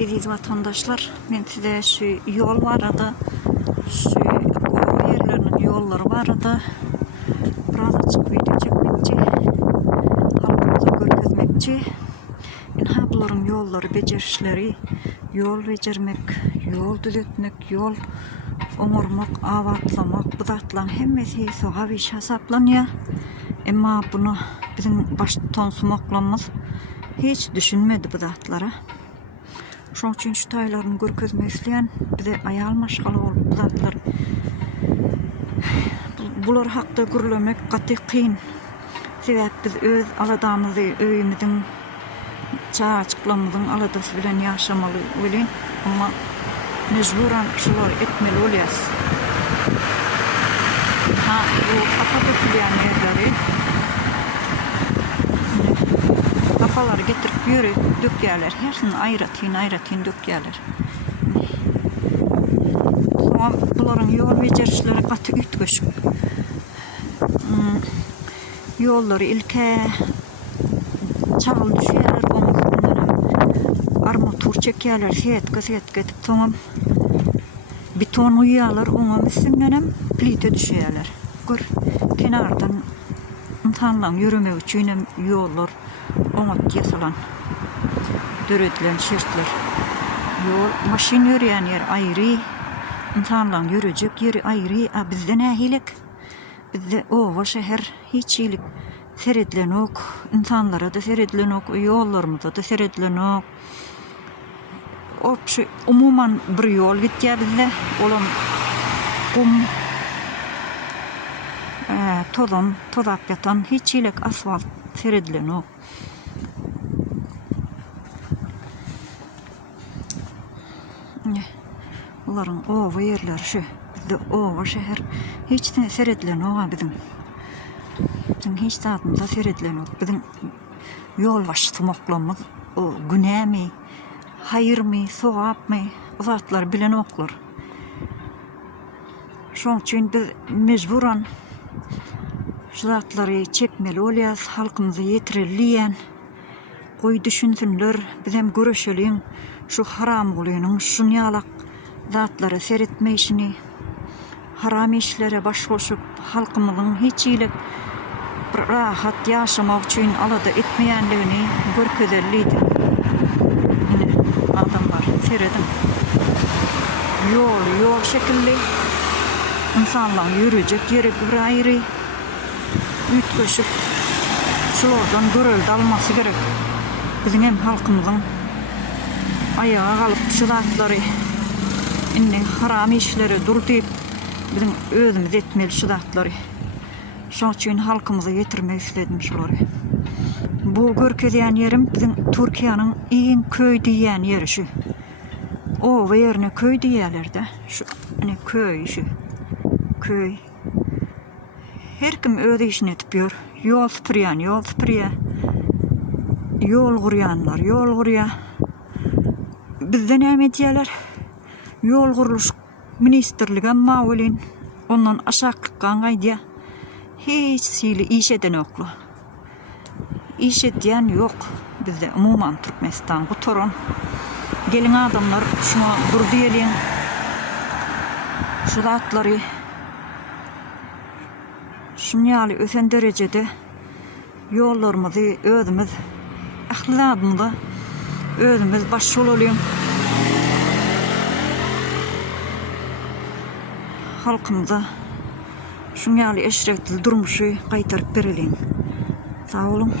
Aziz vatandaşlar, men size şu yol var adı, şu yerlerinin yolları var adı. Biraz açık video çekmekçi, halkımıza görkezmekçi. Bunların yolları, becerişleri, yol becermek, yol düzeltmek, yol omurmak, avatlamak, budatlan hemmesi soğa bir iş hesaplanıyor. Ama bunu bizim baştan sumaklamız hiç düşünmedi budatlara. Şoň üçin şu taýlaryny görkezmek isleýän bize ayal maşgaly bolup budatlar. Bular hakda gürlemek gaty kyn. Sebäp biz öz aladamyzy, öýümizdiň çaçyklamyzyň aladasy bilen ýaşamaly bilen, ama mejburan şular etmeli bolýas. Bu apaga kilýän ýerleri apalar getirip ýörüp dökýärler. Hersini aýratyn dökýärler. Soňra bularyň ýol bejerişleri gaty ütgeşik. Ýollary ilke çagyl düşýärler, armatur çekýärler, setke edip soňam beton uýýarlar, oňa üstünden plite düşýärler. Gör, kenardan insanlaryň ýürümek üçin ýollar oňat ýasalan, döredilen şertler. Yol, maşin ýörýän ýer aýry, insanlaryň ýörejek ýeri aýry. Bizde nähilek? Bizde owa şäher hiçilik seredilenok, insanlara da seredilenok, ýollarymyza da seredilenok. Opşy umuman bir ýol gitýär bizde. Olam kum, tozap ýatan hiçilik asfalt seredilenok. Bunların owa yerleri şu. Bizde owa şäher hiç ne seredilenok bizim. Bizim hiç zatymyza seredilenok. Bizim yol başlamaklamız o günämi, hayırmy, sowapmy, zatlar bilen oklar. Şoň üçin biz mejburan şu zatlary çekmeli bolýas, halkymyza ýetirilýän. Goý düşünsünler, biz hem göreşeliň şu haram gulynyň şu ýalak zatlary seretmeýişini, haram işlere baş goşup halkymyzyň hiçilik bir rahat ýaşamak üçin alada etmeýänligini görkezelliýdi. Adamlar seredim. Yol şekilli. İnsanlar ýürejek ýeri bir aýry. Ütgeşik. Şulardan göreldi almasy gerek. Bizim hem halkymyzyň ayağa galyp şu zatlary inni haram işlere dur diýip bizim özümüz etmeli şu zatlary. Şoň üçin halkymyza ýetirmek isledim şulary. Bu görkezýän ýerim bizim Türkiýanyň iň köý diýen ýeri şu. O ýerine köý diýerler-de. Şu ine köý şu. Köy. Her kim öz işini etip ýör. Ýol süpürýär. Ýol gurýar. Bizde näme diýerler? Ýol guruluş ministrligi mawlin ondan aşaklykka gaýdýa. Hiç sili iş eden oklu. İş edýän ýok. Bizde umuman Türkmenistan gutoron. Gelin adamlar şuna dur diýelin. Şu zatlary şunýaly ösen derejede ýollarymyzy özümiz ahladymyza özümiz başçyl bolýan. Halkymyza şunýaly eşrekli durmuşy gaýtaryp berelin. Sağ olun.